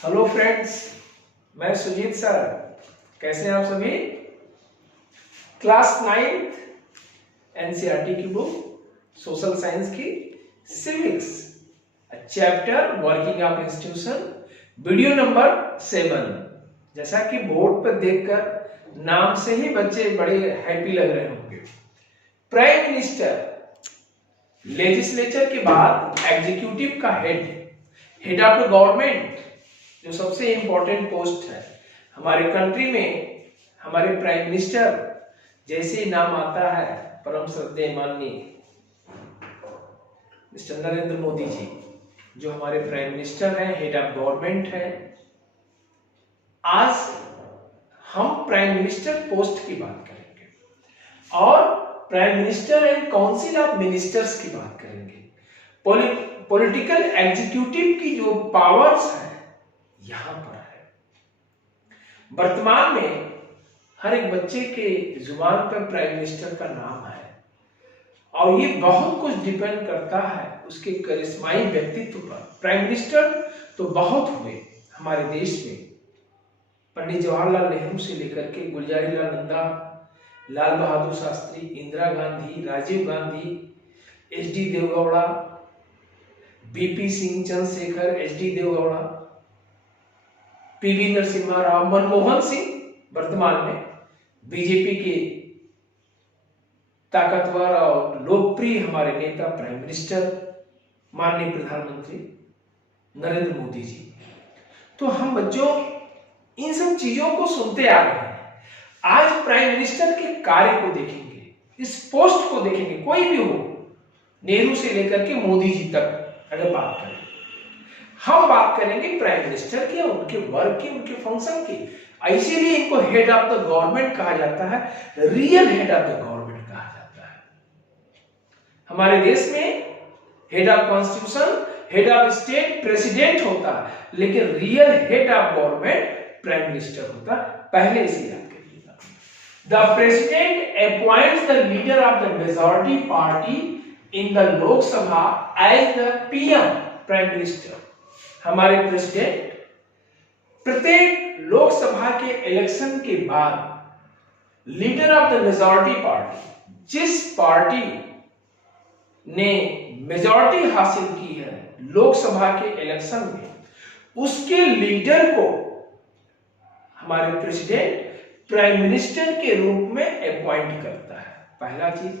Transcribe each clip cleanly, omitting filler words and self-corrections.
Hello friends, मैं Sujit sir. कैसे हैं आप सभी? क्लास 9th एनसीईआरटी की बुक सोशल साइंस की civics chapter working of institution video number 7। जैसा कि बोर्ड पर देखकर नाम से ही बच्चे बड़े हैप्पी लग रहे होंगे। प्राइम मिनिस्टर लेजिस्लेचर के बाद एग्जीक्यूटिव का हेड ऑफ द गवर्नमेंट, जो सबसे इंपॉर्टेंट पोस्ट है हमारे कंट्री में। हमारे प्राइम मिनिस्टर जैसे ही नाम आता है, परम श्रद्धेय माननीय मिस्टर नरेंद्र मोदी जी, जो हमारे प्राइम मिनिस्टर हैं, हेड ऑफ गवर्नमेंट है। आज हम प्राइम मिनिस्टर पोस्ट की बात करेंगे और prime minister and council of ministers की बात करेंगे। पॉलिटिकल एग्जीक्यूटिव की जो पावर्स है यहां पर है। वर्तमान में हर एक बच्चे के जुबान पर प्राइम मिनिस्टर का नाम है और ये बहुत कुछ डिपेंड करता है उसके करिश्माई व्यक्तित्व पर। प्राइम मिनिस्टर तो बहुत हुए हमारे देश में, पंडित जवाहरलाल नेहरू से लेकर के Gulzari Lal Nanda, Lal Bahadur Shastri, Indira Gandhi, Rajiv Gandhi, HD. Deve Gowda, BP Singh, Chandrashekhar, HD. Deve Gowda, PV Narasimha Rao, Manmohan Singh, वर्तमान में बीजेपी के ताकतवर और लोकप्रिय हमारे नेता प्राइम मिनिस्टर माननीय प्रधानमंत्री नरेंद्र मोदी जी। तो हम बच्चों इन सब चीजों को सुनते आ रहे हैं। आज प्राइम मिनिस्टर के कार्य को देखेंगे, इस पोस्ट को देखेंगे। कोई भी हो, नेहरू से लेकर के मोदी जी तक अगर बात करें, हम बात करेंगे प्राइम मिनिस्टर के, उनके वर्क की, उनके फंक्शन की। इसीलिए इनको हेड ऑफ द गवर्नमेंट कहा जाता है, real head of the government कहा जाता है। हमारे देश में head of constitution, head of state president होता है, लेकिन real head of government prime minister होता है। पहले इसे याद करिएगा। The president appoints the leader of the majority party in the Lok Sabha as the PM, prime minister. हमारे प्रेसिडेंट प्रत्येक लोकसभा के इलेक्शन के बाद leader of the majority party, जिस पार्टी ने मेजॉरिटी हासिल की है लोकसभा के इलेक्शन में, उसके लीडर को हमारे प्रेसिडेंट प्राइम मिनिस्टर के रूप में अपॉइंट करता है। पहला चीज,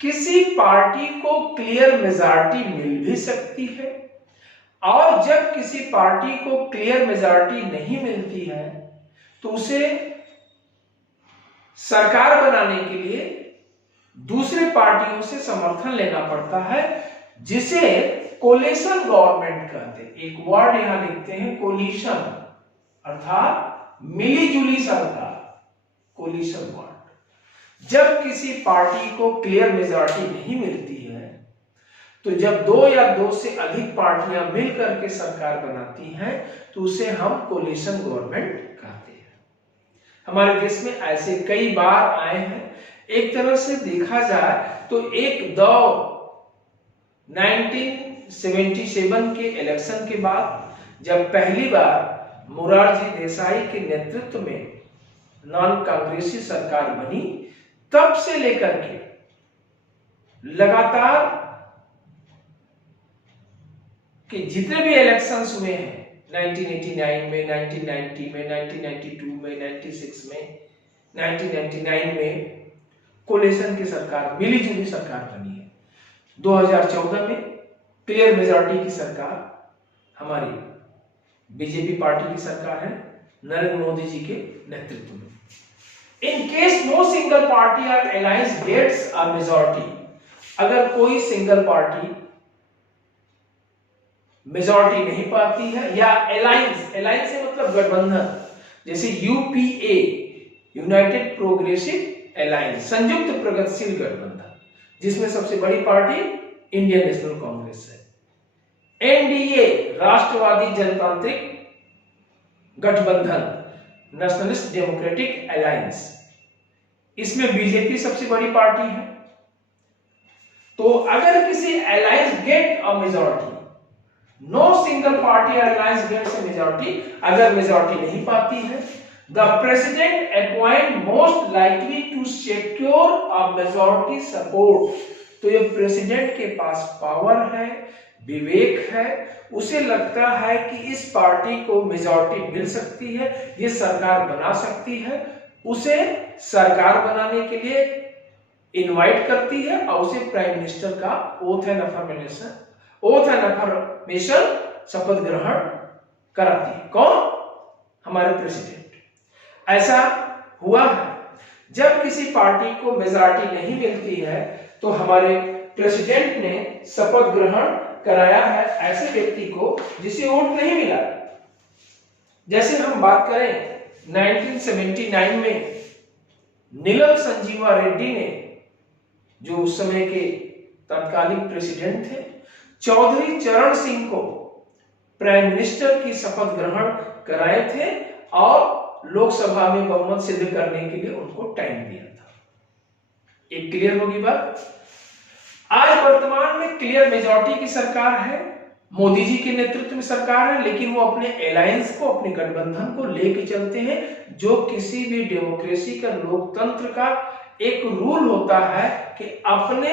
किसी पार्टी को क्लियर मेजॉरिटी मिल भी सकती है, और जब किसी पार्टी को क्लियर मेजॉरिटी नहीं मिलती है तो उसे सरकार बनाने के लिए दूसरे पार्टियों से समर्थन लेना पड़ता है, जिसे कोलिशन गवर्नमेंट कहते हैं। एक वर्ड यहां लिखते हैं, कोलिशन, अर्थात मिलीजुली सरकार, कोलिशन वर्ड। जब किसी पार्टी को क्लियर मेजॉरिटी नहीं मिलती है, तो जब दो या दो से अधिक पार्टियां मिलकर के सरकार बनाती हैं तो उसे हम कोलिशन गवर्नमेंट कहते हैं। हमारे देश में ऐसे कई बार आए हैं। एक तरह से देखा जाए तो एक दौर 1977 के इलेक्शन के बाद, जब पहली बार मोरारजी देसाई के नेतृत्व में नॉन कांग्रेसी सरकार बनी, तब से लेकर के लगातार कि जितने भी इलेक्शंस हुए हैं 1989 में, 1990 में, 1992 में, 96 में, 1999 में कोलिशन की सरकार, मिलीजुली सरकार बनी है। 2014 में क्लियर मेजॉरिटी की सरकार हमारी बीजेपी पार्टी की सरकार है, नरेंद्र मोदी जी के नेतृत्व में। In case no single party और अलायंस गेट्स अ मेजॉरिटी, अगर कोई सिंगल पार्टी मेजॉरिटी नहीं पाती है, या अलायंस से मतलब गठबंधन, जैसे यूपीए, यूनाइटेड प्रोग्रेसिव अलायंस, संयुक्त प्रगतिशील गठबंधन, जिसमें सबसे बड़ी पार्टी इंडियन नेशनल कांग्रेस है। एनडीए, राष्ट्रवादी जनतांत्रिक गठबंधन, नेशनलिस्ट डेमोक्रेटिक अलायंस, इसमें बीजेपी सबसे बड़ी पार्टी है। तो अगर किसी alliance get a majority, no single party alliance gets a majority, अगर मेजॉरिटी नहीं पाती है, the president appoint most likely to secure a majority support. तो ये प्रेसिडेंट के पास पावर है, विवेक है, उसे लगता है कि इस पार्टी को मेजॉरिटी मिल सकती है, ये सरकार बना सकती है, उसे सरकार बनाने के लिए इनवाइट करती है और उसे प्राइम मिनिस्टर का ओथ एंड अफर्मेशन शपथ ग्रहण कराती है। कौन? हमारे प्रेसिडेंट। ऐसा हुआ है, जब किसी पार्टी को मेजॉरिटी नहीं मिलती है तो हमारे प्रेसिडेंट ने शपथ ग्रहण कराया है ऐसे व्यक्ति को जिसे वोट नहीं मिला। जैसे हम बात करें 1979 में नीलम संजीवा रेड्डी ने, जो उस समय के तत्कालीन प्रेसिडेंट थे, चौधरी चरण सिंह को प्राइम मिनिस्टर की शपथ ग्रहण कराए थे और लोकसभा में बहुमत सिद्ध करने के लिए उनको टाइम दिया था। एक क्लियर होगी बात। आज वर्तमान में क्लियर मेजॉरिटी की सरकार है, मोदी जी के नेतृत्व में सरकार है, लेकिन वो अपने अलायंस को, अपने गठबंधन को लेके चलते हैं, जो किसी भी डेमोक्रेसी का, लोकतंत्र का एक रूल होता है कि अपने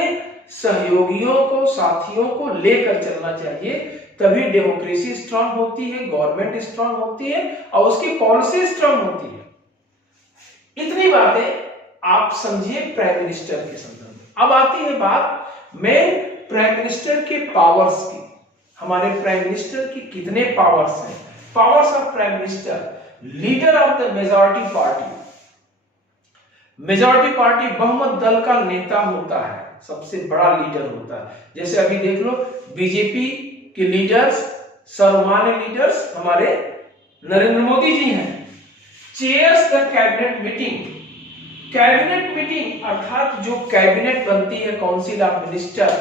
सहयोगियों को, साथियों को लेकर चलना चाहिए, तभी डेमोक्रेसी स्ट्रांग होती है, गवर्नमेंट स्ट्रांग होती है और उसकी पॉलिसी स्ट्रांग होती है। इतनी बातें आप समझिए प्राइम मिनिस्टर के संदर्भ में। अब आती है बात मेन प्राइम मिनिस्टर के पावर्स की। हमारे प्राइम मिनिस्टर की कितने पावर्स हैं? Powers of prime minister, leader of the majority party. Majority party बहुमत दल का नेता होता है, सबसे बड़ा लीडर होता है। जैसे अभी देख लो बीजेपी के लीडर्स, सर्वमान्य लीडर्स हमारे नरेंद्र मोदी जी हैं। Chairs the cabinet meeting. Cabinet meeting अर्थात जो कैबिनेट बनती है, काउंसिल ऑफ मिनिस्टर,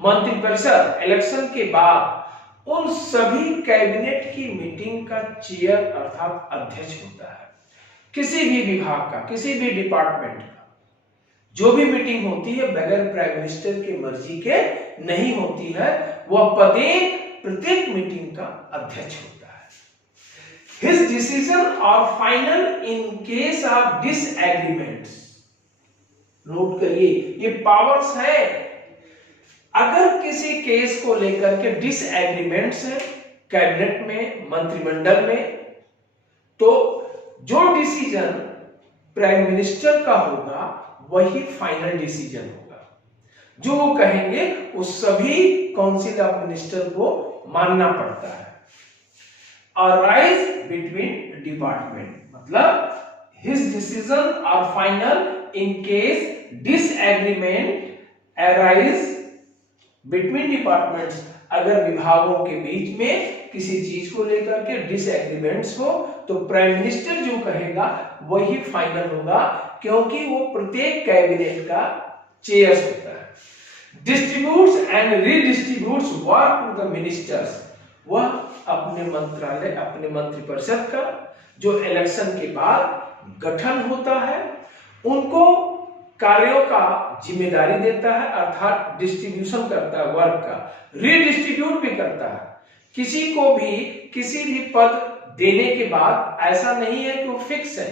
मंत्रिपरिषद, इलेक्शन के बाद उन सभी कैबिनेट की मीटिंग का चेयर अर्थात अध्यक्ष होता है। किसी भी विभाग का, किसी भी डिपार्टमेंट का जो भी मीटिंग होती है बगैर प्राइम मिनिस्टर की मर्जी के नहीं होती है, वह प्रत्येक मीटिंग का अध्यक्ष होता है। His decision are final in case of disagreements। Note करिए, ये पावर्स है। अगर किसी केस को लेकर के डिसएग्रीमेंट्स है कैबिनेट में, मंत्रिमंडल में, तो जो डिसीजन प्राइम मिनिस्टर का होगा वही फाइनल डिसीजन होगा। जो वो कहेंगे वो सभी काउंसिल ऑफ मिनिस्टर को मानना पड़ता है। अराइज बिटवीन डिपार्टमेंट, मतलब his decision are final in case disagreement arise between departments. अगर विभागों के बीच में किसी चीज को लेकर के डिसएग्रीमेंट्स हो तो प्राइम मिनिस्टर जो कहेगा वही फाइनल होगा, क्योंकि वो प्रत्येक कैबिनेट का चेयर होता है। Distributes and redistributes work to the ministers. वह अपने मंत्रालय, अपने मंत्रिपरिषद का जो इलेक्शन के बाद गठन होता है उनको कार्यों का जिम्मेदारी देता है, अर्थात डिस्ट्रीब्यूशन करता है वर्क का, रीडिस्ट्रीब्यूट भी करता है। किसी को भी किसी भी पद देने के बाद ऐसा नहीं है कि वो फिक्स है,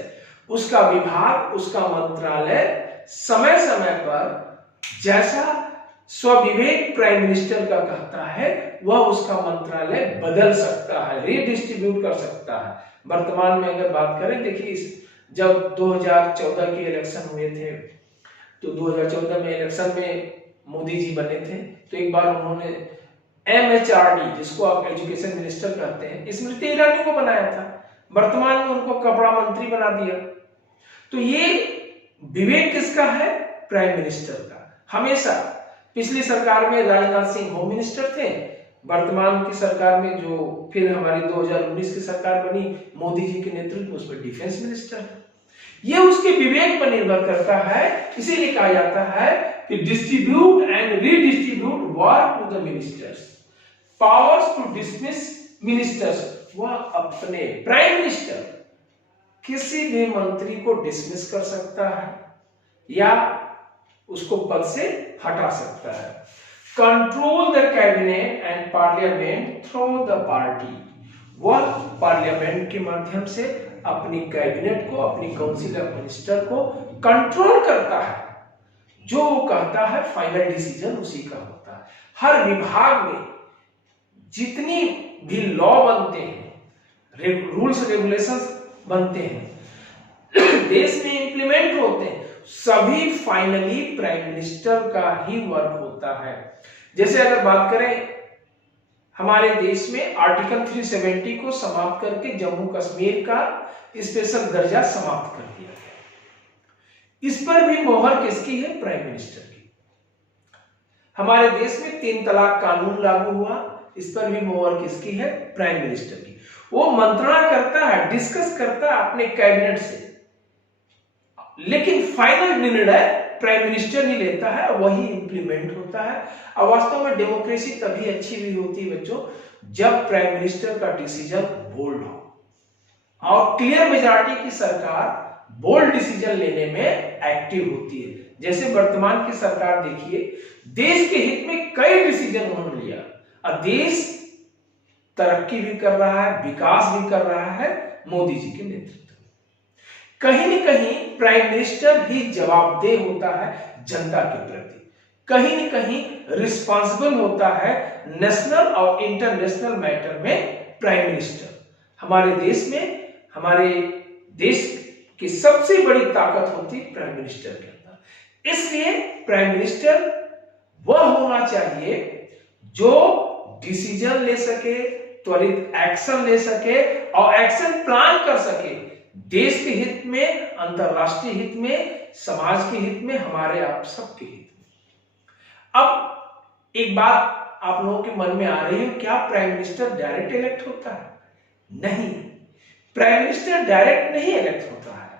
उसका विभाग, उसका मंत्रालय समय समय पर जैसा स्वविवेक प्राइम मिनिस्टर का कहता है वह उसका मंत्रालय बदल सकता है, रीडिस्ट्रीब्यूट कर सकता है। वर्तमान में अगर बात करें, देखिए जब 2014 के इलेक्शन हुए थे तो 2014 में इलेक्शन में मोदी जी बने थे, तो एक बार उन्होंने MHRD, जिसको आप एजुकेशन मिनिस्टर कहते हैं, स्मृति ईरानी को बनाया था। वर्तमान में उनको कपड़ा मंत्री बना दिया। तो ये विवेक किसका है? प्राइम मिनिस्टर का। हमेशा पिछली सरकार में राजनाथ सिंह होम मिनिस्टर थे, वर्तमान की सरकार में जो फिर हमारी 2019 की सरकार बनी मोदी जी के नेतृत्व, उसमें डिफेंस मिनिस्टर है। ये उसके विवेक पर निर्भर करता है। इसीलिए कहा जाता है कि distribute and redistribute work to the ministers, powers to dismiss ministers. वह अपने प्राइम मिनिस्टर किसी भी मंत्री को डिसमिस कर सकता है या उसको पद से हटा सकता है। Control the cabinet and parliament through the party. वह पार्लियामेंट के माध्यम से अपनी कैबिनेट को, अपनी काउंसिल ऑफ मिनिस्टर को कंट्रोल करता है। जो वो कहता है फाइनल डिसीजन उसी का होता है। हर विभाग में जितनी भी लॉ बनते हैं, रूल्स रेगुलेशंस बनते हैं, देश में इंप्लीमेंट होते हैं, सभी फाइनली प्राइम मिनिस्टर का ही वर्क होता है। जैसे अगर बात करें हमारे देश में आर्टिकल 370 को समाप्त करके जम्मू कश्मीर का स्पेशल दर्जा समाप्त कर दिया गया। इस पर भी मोहर किसकी है? प्राइम मिनिस्टर की। हमारे देश में 3 तलाक कानून लागू हुआ, इस पर भी मोहर किसकी है? प्राइम मिनिस्टर की। वो मंत्रणा करता है, डिस्कस करता है अपने कैबिनेट से, लेकिन फाइनल निर्णय प्राइम मिनिस्टर ही लेता है, वही इंप्लीमेंट होता है। और वास्तव में डेमोक्रेसी तभी अच्छी भी होती है बच्चों, जब प्राइम मिनिस्टर का डिसीजन बोल्ड हो और क्लियर मेजॉरिटी की सरकार बोल्ड डिसीजन लेने में एक्टिव होती है। जैसे वर्तमान की सरकार देखिए, देश के हित में कई डिसीजन उन्होंने लिया और देश तरक्की भी कर रहा है, विकास भी कर रहा है मोदी जी के नेतृत्व। कहीं न कहीं प्राइम मिनिस्टर ही जवाबदेह होता है जनता के प्रति, कहीं न कहीं रिस्पांसिबल होता है नेशनल और इंटरनेशनल मैटर में प्राइम मिनिस्टर। हमारे देश में, हमारे देश की सबसे बड़ी ताकत होती है प्राइम मिनिस्टर के अंदर। इसलिए प्राइम मिनिस्टर वह होना चाहिए जो डिसीजन ले सके, त्वरित एक्शन ले सके और एक्शन प्लान कर सके, देश के हित में, अंतरराष्ट्रीय हित में, समाज के हित में, हमारे आप सबके हित में। अब एक बात आप लोगों के मन में आ रही है, क्या प्राइम मिनिस्टर डायरेक्ट इलेक्ट होता है? नहीं, प्राइम मिनिस्टर डायरेक्ट नहीं इलेक्ट होता है,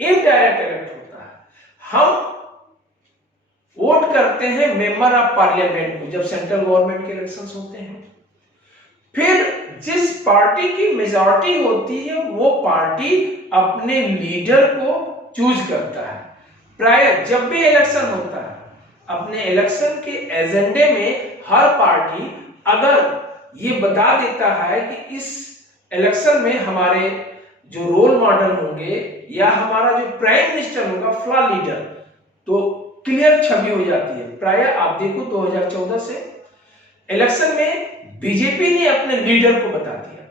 इनडायरेक्ट इलेक्ट होता है। हम वोट करते हैं मेंबर ऑफ पार्लियामेंट को जब सेंट्रल गवर्नमेंट के इलेक्शंस होते हैं। फिर जिस पार्टी की मेजॉरिटी होती है वो पार्टी अपने लीडर को चूज करता है। प्राय जब भी इलेक्शन होता है, अपने इलेक्शन के एजेंडे में हर पार्टी अगर ये बता देता है कि इस इलेक्शन में हमारे जो रोल मॉडल होंगे या हमारा जो प्राइम मिनिस्टर होगा फ्ला लीडर, तो क्लियर छवि हो जाती है। प्राय आप देखो 2014 से इलेक्शन में बीजेपी ने अपने लीडर को बता दिया,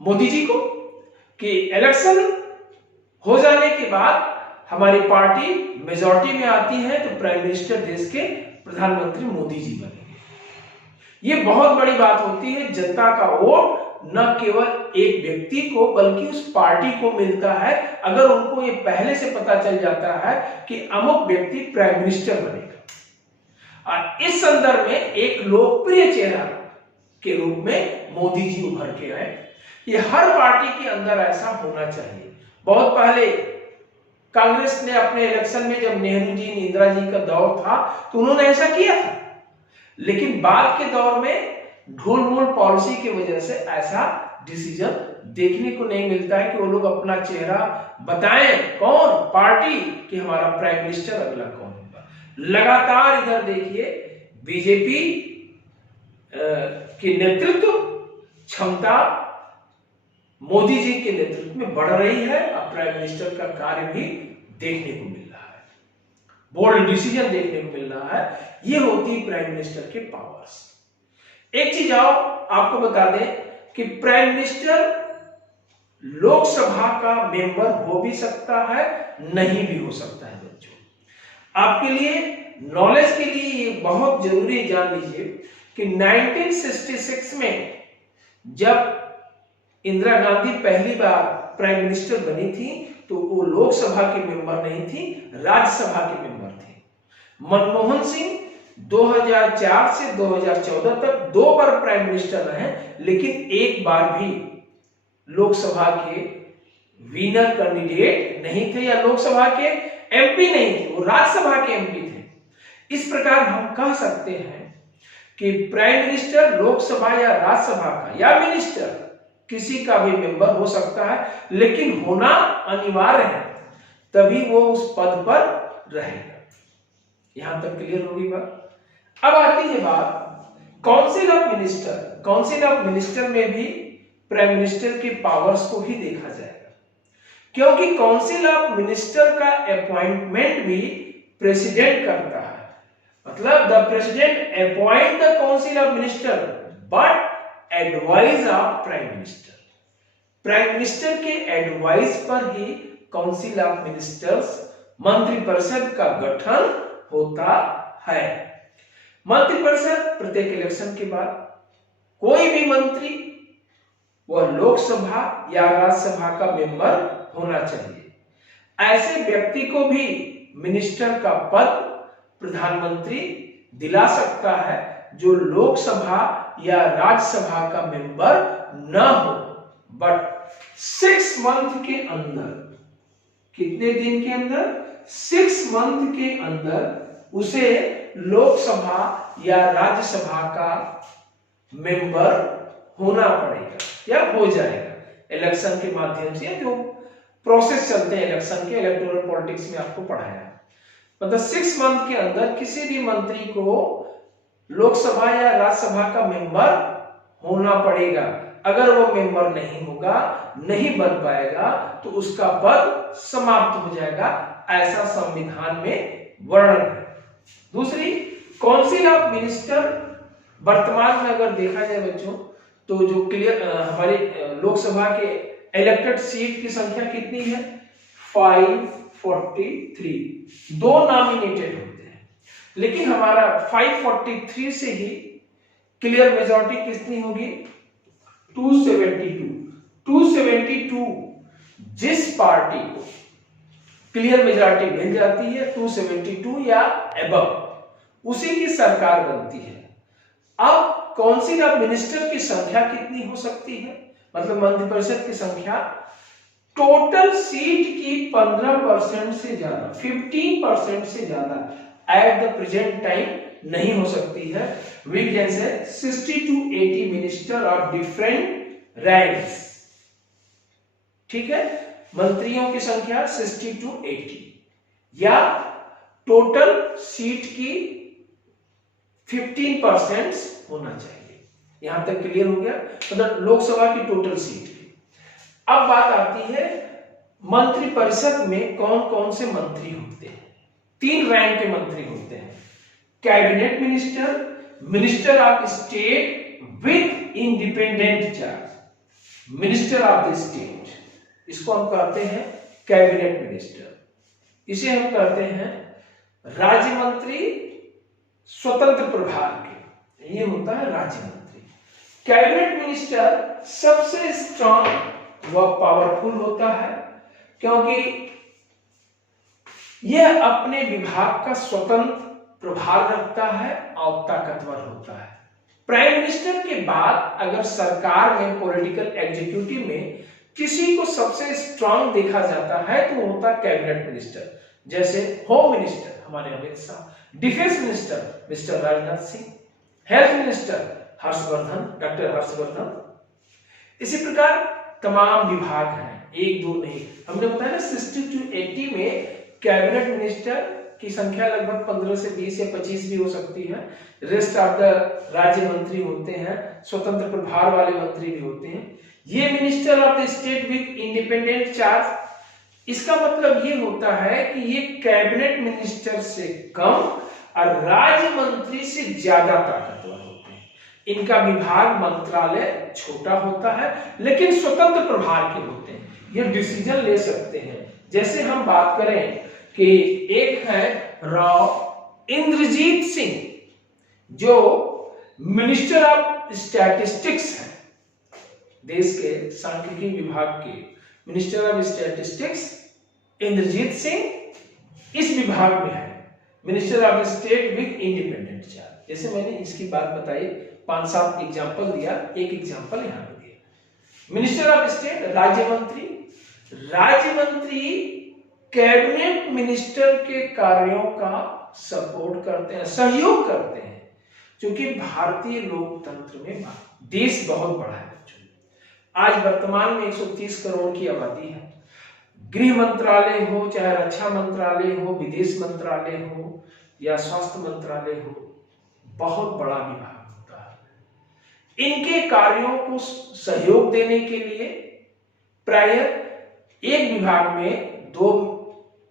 मोदी जी को, कि इलेक्शन हो जाने के बाद हमारी पार्टी मेजॉरिटी में आती है तो प्राइम मिनिस्टर देश के प्रधानमंत्री मोदी जी बनेंगे। ये बहुत बड़ी बात होती है। जनता का वोट न केवल एक व्यक्ति को बल्कि उस पार्टी को मिलता है अगर उनको ये पहले से पता चल जाता है कि अमुक व्यक्ति प्राइम मिनिस्टर बनेगा। और इस संदर्भ में एक लोकप्रिय चेहरा के रूप में मोदी जी उभर के आए। ये हर पार्टी के अंदर ऐसा होना चाहिए। बहुत पहले कांग्रेस ने अपने इलेक्शन में, जब नेहरू जी, इंदिरा जी का दौर था, तो उन्होंने ऐसा किया था, लेकिन बाद के दौर में ढोल-मोल पॉलिसी की वजह से ऐसा डिसीजन देखने को नहीं मिलता है कि वो लोग अपना चेहरा बताएं, कौन पार्टी कि हमारा प्राइम मिनिस्टर अगला कौन होगा। लगातार इधर देखिए बीजेपी की नेतृत्व क्षमता मोदी जी के नेतृत्व में बढ़ रही है और प्राइम मिनिस्टर का कार्य भी देखने को मिल रहा है, बोल्ड डिसीजन देखने को मिल रहा है। ये होती प्राइम मिनिस्टर के पावर्स। एक चीज आओ आपको बता दें कि प्राइम मिनिस्टर लोकसभा का मेंबर हो भी सकता है, नहीं भी हो सकता है। बच्चों, आपके लिए नॉलेज के लिए ये बहुत जरूरी जान लीजिए कि 1966 में जब इंदिरा गांधी पहली बार प्राइम मिनिस्टर बनी थी तो वो लोकसभा के मेंबर नहीं थी, राज्यसभा के मेंबर थे। मनमोहन सिंह 2004 से 2014 तक 2 बार प्राइम मिनिस्टर रहे, लेकिन एक बार भी लोकसभा के विनर कैंडिडेट नहीं थे या लोकसभा के एमपी नहीं थे, वो राज्यसभा के एमपी थे। इस प्रकार हम कह सकते हैं कि प्राइम मिनिस्टर लोकसभा या राज्यसभा का या मिनिस्टर किसी का भी मेंबर हो सकता है, लेकिन होना अनिवार्य है, तभी वो उस पद पर रहेगा। यहां तक क्लियर होगी बात। अब आती है बात council of minister. Council of minister में भी प्राइम मिनिस्टर की पावर्स को ही देखा जाएगा, क्योंकि काउंसिल ऑफ मिनिस्टर का अपॉइंटमेंट भी प्रेसिडेंट करता है। मतलब the president appoint the council of minister but advice of prime minister. Prime minister के एडवाइस पर ही काउंसिल ऑफ मिनिस्टर्स मंत्रिपरिषद का गठन होता है। मंत्रिपरिषद प्रत्येक इलेक्शन के बाद कोई भी मंत्री वह लोकसभा या राज्यसभा का मेंबर होना चाहिए। ऐसे व्यक्ति को भी मिनिस्टर का पद प्रधानमंत्री दिला सकता है जो लोकसभा या राज्यसभा का मेंबर न हो, बट 6 मंथ के अंदर, कितने दिन के अंदर, 6 मंथ के अंदर उसे लोकसभा या राज्यसभा का मेंबर होना पड़ेगा या हो जाएगा इलेक्शन के माध्यम से। जो प्रोसेस चलते हैं इलेक्शन के, इलेक्टोरल पॉलिटिक्स में आपको पढ़ाया, मतलब 6 मंथ के अंदर किसी भी मंत्री को लोकसभा या राज्यसभा का मेंबर होना पड़ेगा। अगर वो मेंबर नहीं होगा, नहीं बन पाएगा, तो उसका पद समाप्त हो जाएगा, ऐसा संविधान में वर्णन है। दूसरी, काउंसिल ऑफ मिनिस्टर वर्तमान में अगर देखा जाए बच्चों, तो जो क्लियर हमारी लोकसभा के इलेक्टेड सीट की संख्या कितनी है, 543। 2 नॉमिनेटेड होते हैं, लेकिन हमारा 543 से ही क्लियर मेजॉरिटी कितनी होगी, 272। 272 जिस पार्टी को क्लियर मेजॉरिटी मिल जाती है 272 या अबव, उसी की सरकार बनती है। अब काउंसिल ऑफ मिनिस्टर की संख्या कितनी हो सकती है, मतलब मंत्रिपरिषद की संख्या टोटल सीट की 15% से ज्यादा, 15% से ज्यादा एट द प्रेजेंट टाइम नहीं हो सकती है। We can say 60 to 80 minister of different ranks. ठीक है, मंत्रियों की संख्या 60 to 80 या टोटल सीट की 15% होना चाहिए। यहां तक क्लियर हो गया, मतलब लोकसभा की टोटल सीट की। अब बात आती है मंत्रिपरिषद में कौन कौन से मंत्री होते हैं। 3 रैंक के मंत्री होते हैं, cabinet minister, minister of state with independent charge, minister of the state, इसको हम कहते हैं कैबिनेट मिनिस्टर। इसे हम कहते हैं राज्य मंत्री स्वतंत्र प्रभार के, ये होता है राज्य मंत्री। कैबिनेट मिनिस्टर सबसे स्ट्रांग व पावरफुल होता है, क्योंकि यह अपने विभाग का स्वतंत्र प्रभार रखता है और ताकतवर होता है। प्राइम मिनिस्टर के बाद अगर सरकार में, पॉलिटिकल एग्जीक्यूटिव में किसी को सबसे स्ट्रांग देखा जाता है तो वो होता है कैबिनेट मिनिस्टर। जैसे होम मिनिस्टर हमारे Amit Shah, defence minister mister Rajnath Singh, health minister Harshvardhan, doctor Harshvardhan. इसी प्रकार तमाम विभाग हैं, 1-2 नहीं, हमने बताया ना 60 to 80 में कैबिनेट मिनिस्टर की संख्या लगभग 15 से 20 या 25 भी हो सकती है। रेस्ट ऑफ द राज्य मंत्री होते हैं, स्वतंत्र प्रभार वाले मंत्री भी होते हैं। ये minister of the state with independent charge, इसका मतलब ये होता है कि ये कैबिनेट मिनिस्टर से कम और राज्य मंत्री से ज्यादा ताकतवर होते हैं। इनका विभाग मंत्रालय छोटा होता है लेकिन स्वतंत्र प्रभार के होते हैं, ये डिसीजन ले सकते हैं। जैसे हम बात करें कि एक है राव इंद्रजीत सिंह जो मिनिस्टर ऑफ स्टैटिस्टिक्स है, देश के सांख्यिकी विभाग के minister of statistics Inderjit Singh इस विभाग में है, minister of state with independent charge. जैसे मैंने इसकी बात बताई, 5-7 एग्जांपल दिया, एक एग्जांपल यहां पे दिया। मिनिस्टर ऑफ स्टेट राज्य मंत्री, राज्य मंत्री कैबिनेट मिनिस्टर के कार्यों का सपोर्ट करते हैं, सहयोग करते हैं, क्योंकि भारतीय लोकतंत्र में देश बहुत बड़ा है बच्चों। आज वर्तमान में 130 करोड़ की आबादी है। गृह मंत्रालय हो, चाहे रक्षा मंत्रालय हो, विदेश मंत्रालय हो, या स्वास्थ्य मंत्रालय हो, बहुत बड़ा विभाग होता है। इनके कार्यों को सहयोग देने के लिए प्रायः एक विभाग में 2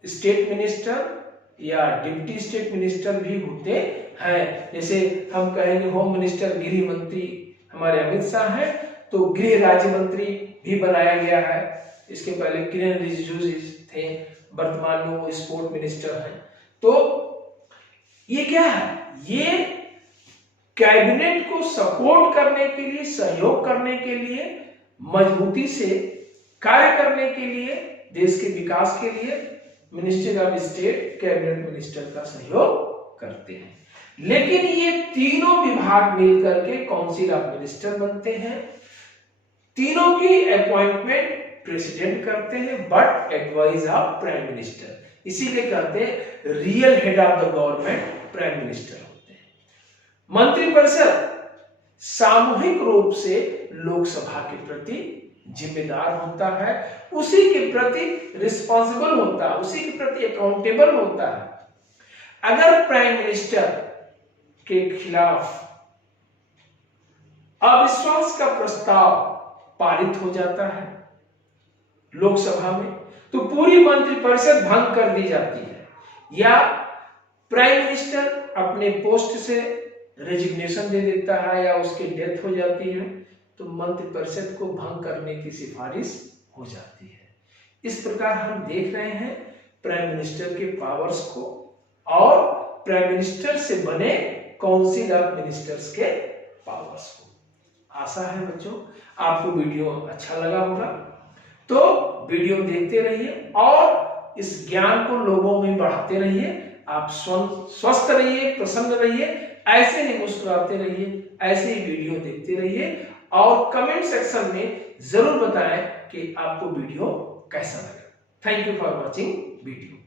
स्टेट मिनिस्टर या डिप्टी स्टेट मिनिस्टर भी होते हैं। जैसे हम कहेंगे होम मिनिस्टर, गृह मंत्री हमारे अमित शाह हैं, तो गृह राज्य मंत्री भी बनाया गया है। इसके पहले किरेन रिजिजू थे, वर्तमान में वो स्पोर्ट मिनिस्टर हैं। तो ये क्या है, ये कैबिनेट को सपोर्ट करने के लिए, सहयोग करने के लिए, मजबूती से कार्य करने के लिए, देश के विकास के लिए ministry of state cabinet minister का सहयोग करते हैं। लेकिन ये तीनों विभाग मिलकर के काउंसिल ऑफ मिनिस्टर बनते हैं। तीनों की अपॉइंटमेंट प्रेसिडेंट करते हैं, but advice of prime minister. इसीलिए कहते हैं real head of the government prime minister होते हैं। मंत्रिपरिषद सामूहिक रूप से लोकसभा के प्रति जिम्मेदार होता है, उसी के प्रति रिस्पॉन्सिबल होता है, उसी के प्रति अकाउंटेबल होता है। अगर प्राइम मिनिस्टर के खिलाफ अविश्वास का प्रस्ताव पारित हो जाता है लोकसभा में, तो पूरी मंत्रिपरिषद भंग कर दी जाती है, या प्राइम मिनिस्टर अपने पोस्ट से रेजिग्नेशन दे देता है, या उसकी डेथ हो जाती है, तो मंत्रिपरिषद को भंग करने की सिफारिश हो जाती है। इस प्रकार हम देख रहे हैं प्राइम मिनिस्टर के पावर्स को और प्राइम मिनिस्टर से बने काउंसिल ऑफ मिनिस्टर्स के पावर्स को। आशा है बच्चों आपको वीडियो अच्छा लगा होगा, तो वीडियो देखते रहिए और इस ज्ञान को लोगों में बढ़ाते रहिए। आप स्वस्थ रहिए, प्रसन्न रहिए, ऐसे ही मुस्कुराते रहिए, ऐसे ही वीडियो देखते रहिए और कमेंट सेक्शन में जरूर बताएं कि आपको वीडियो कैसा लगा। Thank you for watching video.